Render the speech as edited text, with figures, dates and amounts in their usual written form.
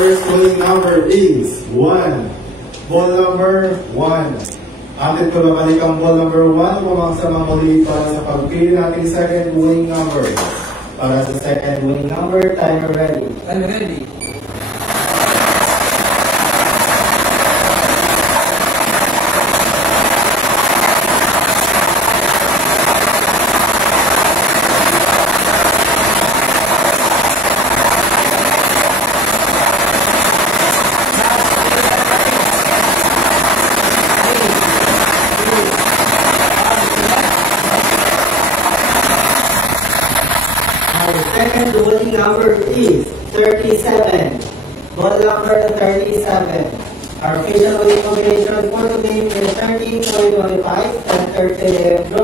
first winning number is 1. Ball number 1. Atin ko babalik ang ball number 1. Pumagsama muli para sa pagpili natin second winning number. Para sa second winning number, timer ready. I'm ready. Second winning number is 37. Ball number 37. Our official winning combination for the game is 30, 25, and 30.